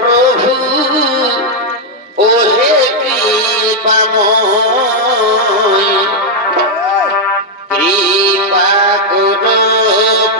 প্রভু ওহে কৃপাময় কৃপা করো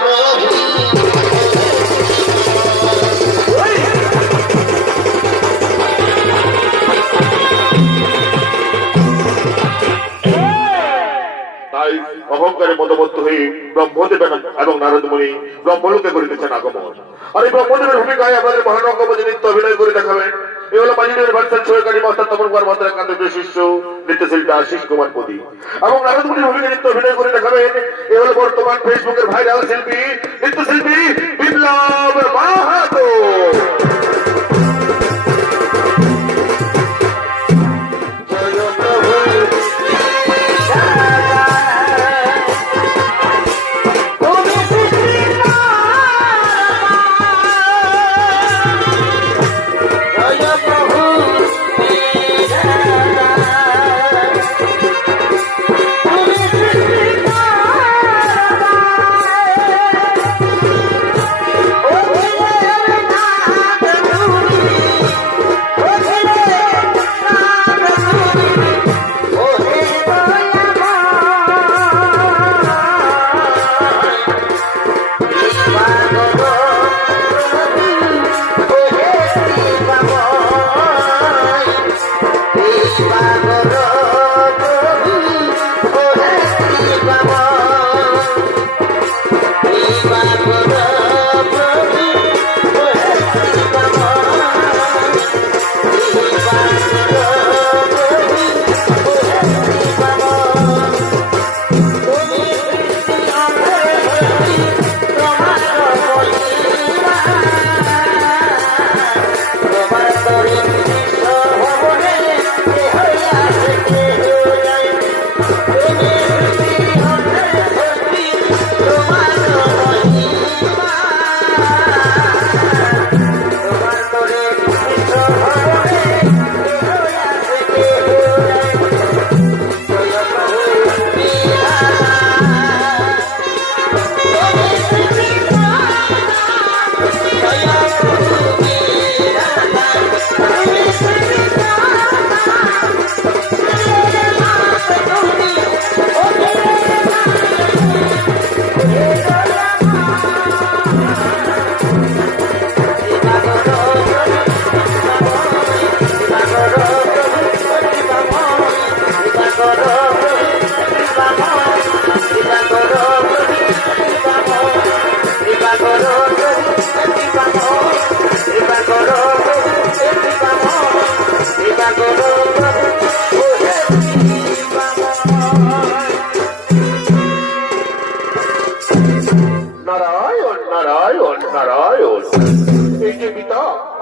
প্রভু। তাই অহংকারে মতবদ্ধ হয়ে ব্রহ্মদেব এবং নারদ মুনি ব্রহ্মলোকে করিতেছেন আগমন। আর এই ব্রহ্মদেবের ভূমিকায় আমাদের মহানঙ্গপতি নৃত্য অভিনয় করে দেখাবেন। এ হলো মাঝিদের ভার্সাল সহকারী মাস্টার তপন কুমার মাস্টার কান্তের শিষ্য নৃত্যশিল্পী আশিস কুমার পতি এবং নারদ মুনির ভূমিকা নৃত্য অভিনয় করে দেখাবেন। এ হলো বর্তমান ফেসবুকের ভাইরাল শিল্পী নৃত্যশিল্পী বিপ্লব মাহাতো।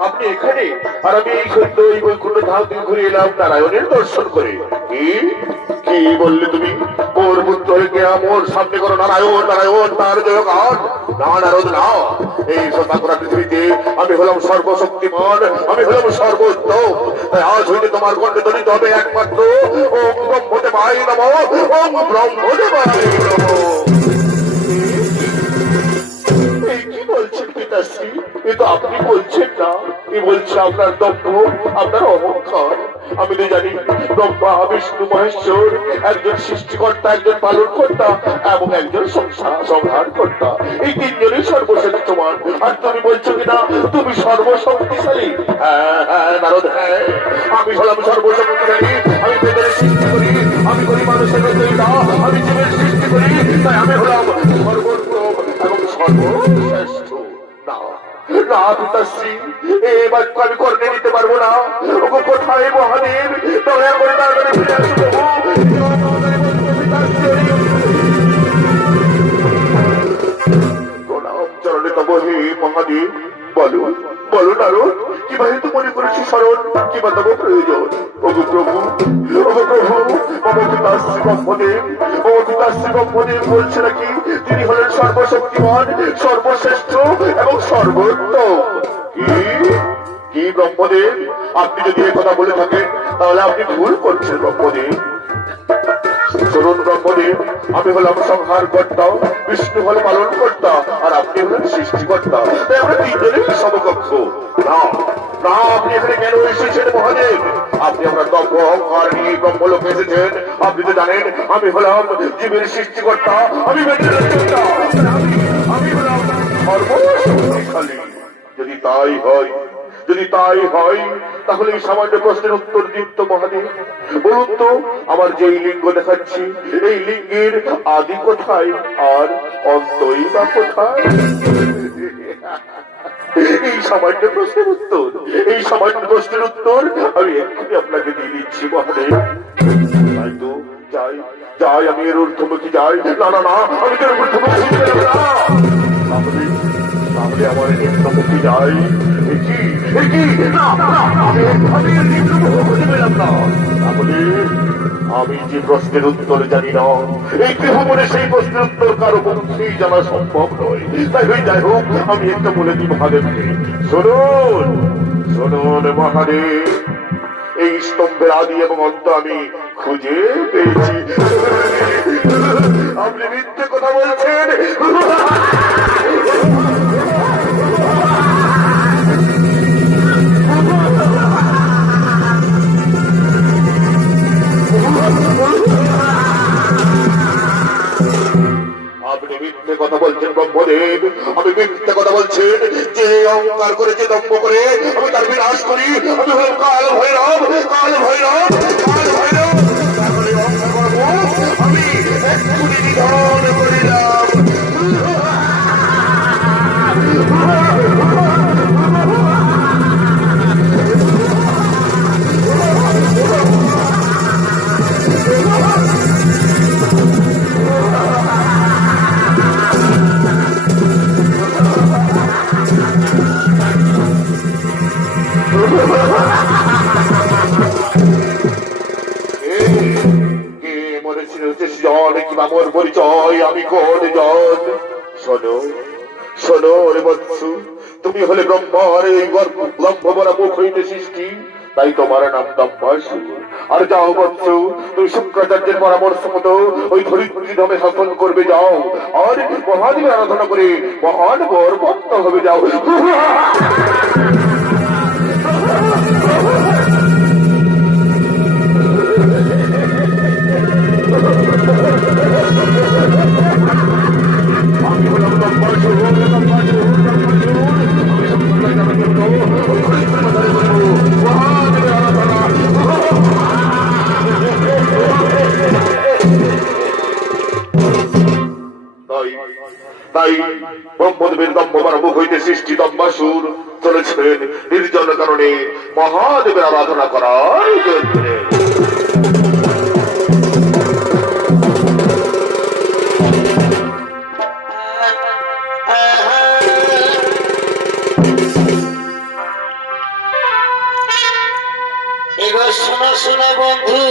আপনি এখানে আর আমি এই সত্য এই বৈকুণ্ঠ ধাম থেকে ঘুরে এলাম নারায়ণের দর্শন করে। কি বললে তুমি? মোর পুত্র মোর সামনে করো নারায়ণ নারায়ণ তার জয়গান। না নারদ না, এই সত্যাগ্রা পৃথিবীতে আমি হলাম সর্বশক্তিমান, আমি হলাম সর্বোত্তম। তাই আজ হইতে তোমার কণ্ঠে ধ্বনিত হবে একমাত্র ওম ব্রহ্মদেবায় নমঃ, ওম ব্রহ্মদেবায় নমঃ। কি বলছেন পিতাশ্রী? এ তো আপনি বলছেন না, এ বলছে আপনার দম্ভ, আপনার অহংকার। আমি তো জানি ব্রহ্মা বিষ্ণু মহেশ্বর একজন সৃষ্টিকর্তা, একজন পালন কর্তা এবং একজন সংহার কর্তা। এই তিনজনই সর্বশ্রেষ্ঠমান। আর তুমি বলছো কিনা তুমি সর্বশক্তিশালী? হ্যাঁ হ্যাঁ নারদ, হ্যাঁ আমি হলাম সর্বশক্তিশালী। আমি বেদের সৃষ্টি করি, আমি করি মানুষের রচয়িতা, আমি জীবের সৃষ্টি করি। তাই আমি হলাম সর্বোত্তম এবং সর্বশ্রেষ্ঠ। না পিতাশ্রী, এই বাক্য আমি কর্ণে নিতে পারবো না। ওগো কোথায় মহাদেব, দয়া করে তাড়াতাড়ি ফিরে আসবো। প্রণাম চরণে তব হে মহাদেব। বলো বলো নারদ, কিবা হেতু মনে করেছি স্মরণ, কিবা তব প্রয়োজন? ওগো প্রভু, ওগো প্রভু, মম পিতাশ্রী ব্রহ্মদেব, মম পিতাশ্রী ব্রহ্মদেব বলছে নাকি তিনি হলেন সর্বশক্তিমান, সর্বশ্রেষ্ঠ এবং সর্বোত্তম। কি ব্রহ্মদেব, আপনি যদি এই কথা বলে থাকেন তাহলে আপনি ভুল করছেন ব্রহ্মদেব। শুনুন ব্রহ্মদেব, আমি হলাম সংহার কর্তা, বিষ্ণু হল পালন কর্তা, আর আপনি হলেন সৃষ্টিকর্তা। তাই আমরা তিনজনেই সমকক্ষ। না না, আপনি এখানে কেন এসেছেন মহাদেব? আপনি আমরা দম্ভ অহংকার নিয়ে ব্রহ্মলোকে এসেছেন। আপনি তো জানেন আমি হলাম জীবের সৃষ্টিকর্তা, আমি বেঁচে রচয়িতা, আমি হলাম সর্বশক্তিশালী। যদি তাই হয়, যদি তাই হয়, তাহলে এই সামান্য প্রশ্নের উত্তর দিন তো মহাদেব। বলুন তো, আমার যে লিঙ্গ দেখাচ্ছি, এই লিঙ্গের আদি কোথায় আর অন্তই বা কোথায়? এই সামান্য প্রশ্নের উত্তর, এই সামান্য প্রশ্নের উত্তর আমি এক্ষুনি আপনাকে দিয়ে দিচ্ছি মহাদেব। তাই তো যাই যাই, আমি এর ঊর্ধ্বমুখী যাই। না না না, আমি তোর ঊর্ধ্বমুখী গেলাম না। তাহলে তাহলে আমার নিম্নমুখী যাই। আমি যে প্রশ্নের উত্তর জানি না, এই গৃহমনে সেই প্রশ্নের উত্তর কারো পক্ষেই জানা সম্ভব নয়। তাই যাই হোক, আমি একটা বলে দিই মহাদেবকে। শুনুন শুনুন মহাদেব, এই স্তম্ভের আদি এবং অন্ত আমি খুঁজে পেয়েছি। আপনি মিথ্যে কথা বলছেন। আপনি মিথ্যে কথা বলছেন ব্রহ্মদেব, আমি মিথ্যে কথা বলছেন। যে অহংকার করে, যে দম্ভ করে আমি তার বিনাশ করি, আমি হলাম কাল ভৈরব, কাল ভৈরব, কাল ভৈরব। তাহলে অহংকার করবো আমি এক্ষুনি নিধন করিলাম। আমার পরিচয় আমি কোন জন? শোনো শোনো রে বৎসু, তুমি হলে ব্রহ্মার এই ব্রহ্মবরা মুখ হইতে সৃষ্টি, তাই তোমার নাম দম্বাসুর। আর যাও বৎসু, তুমি শুক্রাচার্যের পরামর্শ মতো ওই ধরিত্রী ধামে শাসন করবে যাও, আর মহাদেবের আরাধনা করে মহান বরবন্ত হবে যাও। আমি হলাম দম্বাসুর, দম্বাসুর, দম্বাসুর। মহাদেবের আরাধনা। তাই ব্রহ্মদেবের দম্ভবার মুখ হইতে সৃষ্টি দম্বাসুর চলেছেন নির্জন কারণে মহাদেবের আরাধনা করার জন্য। এবার শোনো শোনো বন্ধু,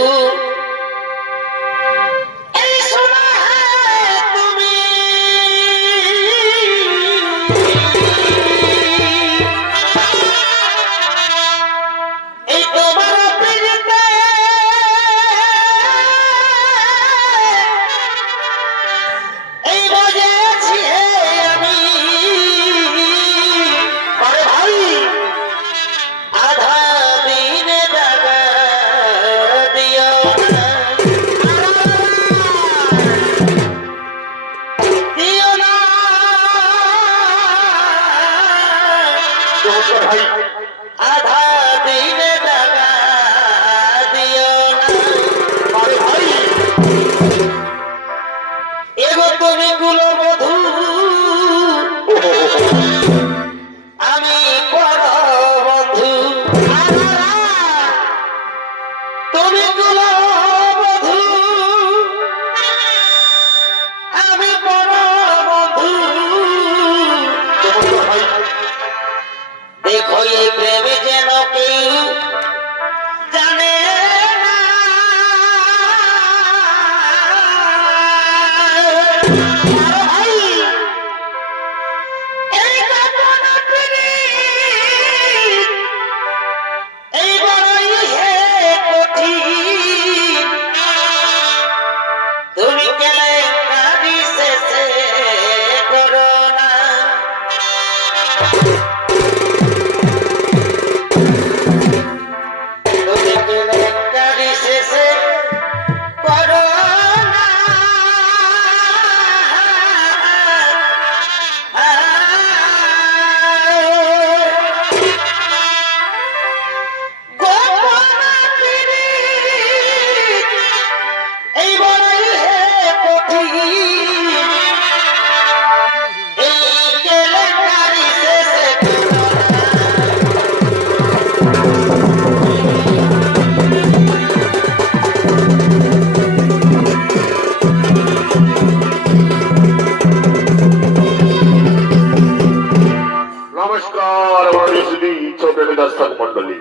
আধা দিনে টাকা দিও না ভাই। এগো তুমি গুলো বধূ, আমি বড় বন্ধু। তুমি গুলো বধূ, আমি বড় বন্ধু। দেখো এই প্রেমে যেন দর্শক মন্ডলী,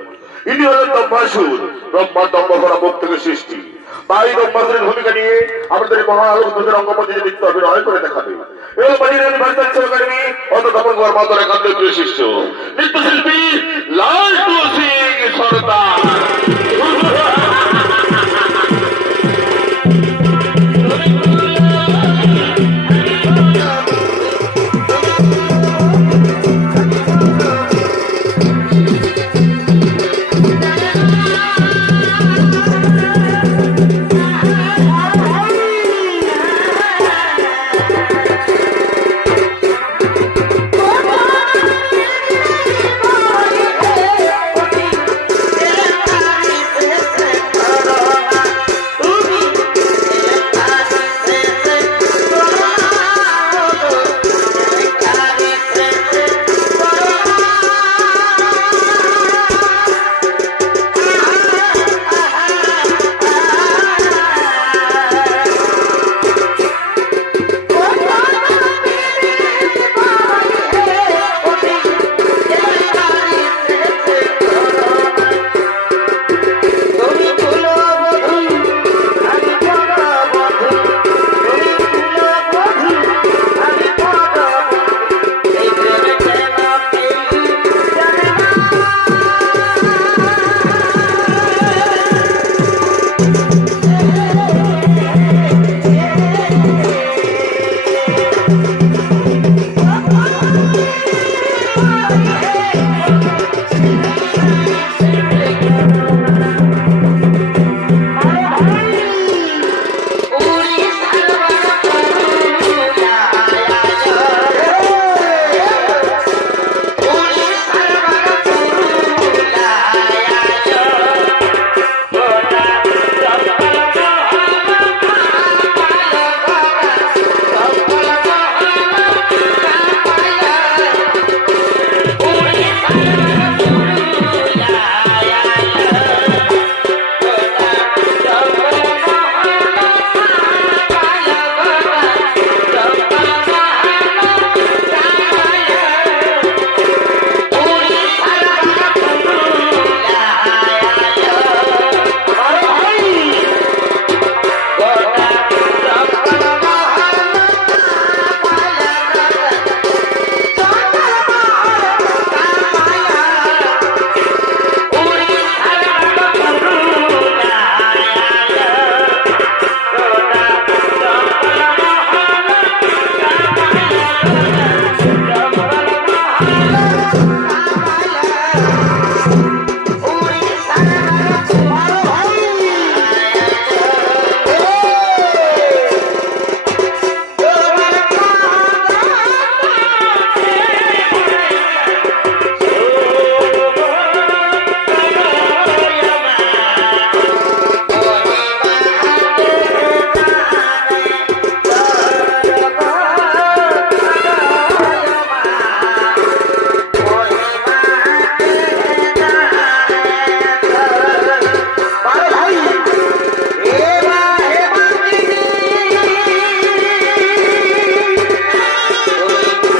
ইনি হলেন ব্রহ্মাসুর। ব্রহ্মা দম্ভরা মুখ থেকে সৃষ্টি, তাই ব্রহ্মাসুরের ভূমিকা নিয়ে আমাদের মহালোক দুধের অঙ্গমঞ্চে নৃত্য অভিনয় করে দেখাবে। এবং বাজিরানী ভাষার সহকারী অত তপন কুমার মাতার একান্ত শিষ্য নৃত্যশিল্পী লাল